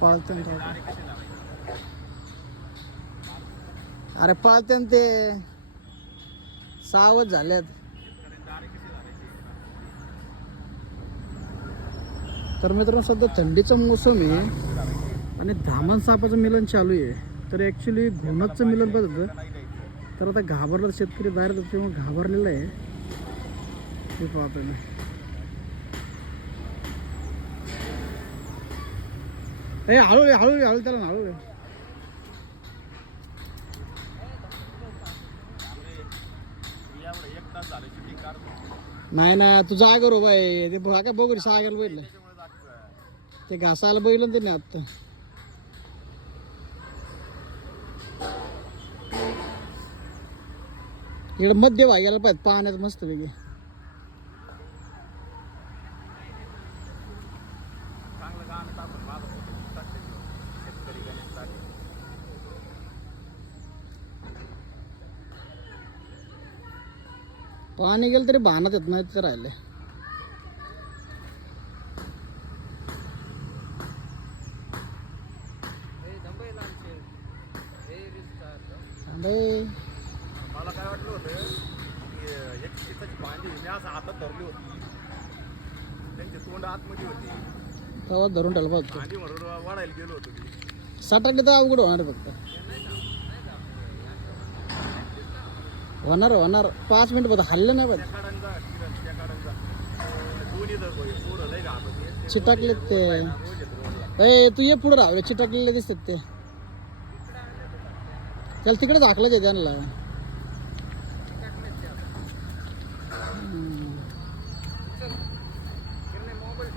पाळते ना काय. अरे पाळते ना ते सावध झाल्यात. तर मित्रांनो सध्या थंडीचा मोसम आहे आणि धामण सापाचं मिलन चालू आहे. तर ॲक्च्युली घोणाचं मिलन बघ होतं. तर आता घाबरला शेतकरी बाहेर जातो तेव्हा घाबरलेला आहे ते पाहतो ना. हळू हळू हळू त्याला हळू. नाही ना तू जागर उभा आहे ते काय बघू सागर बैल ते घासायला बैल ते नाही आत्ता. इकडे मध्य भाग्याला पाहिजे पाहण्यात मस्त पैकी. पाणी गेलं तरी भानात येत नाही तर राहिले. मला काय वाटलं होतं की एक चिताची भांडी मी असं हातात धरली होती त्यांची तोंड आतमध्ये होती तेव्हा धरून ठेवलं पाहतो. भांडी म्हणून वाढायला गेलो होतो मी. साठाकडे तर अवघड होणार आहे फक्त. होणार होणार 5 मिनिट बघ हल्लं नाही बघ. त्या काढांचा दोन्ही पुढं लय घाबरते चिटाकलेत ते. तू ये पुढे राहू चिटाकलेले दिसतात ते. त्याला तिकडे झाकलं जे त्यांना. मोबाईल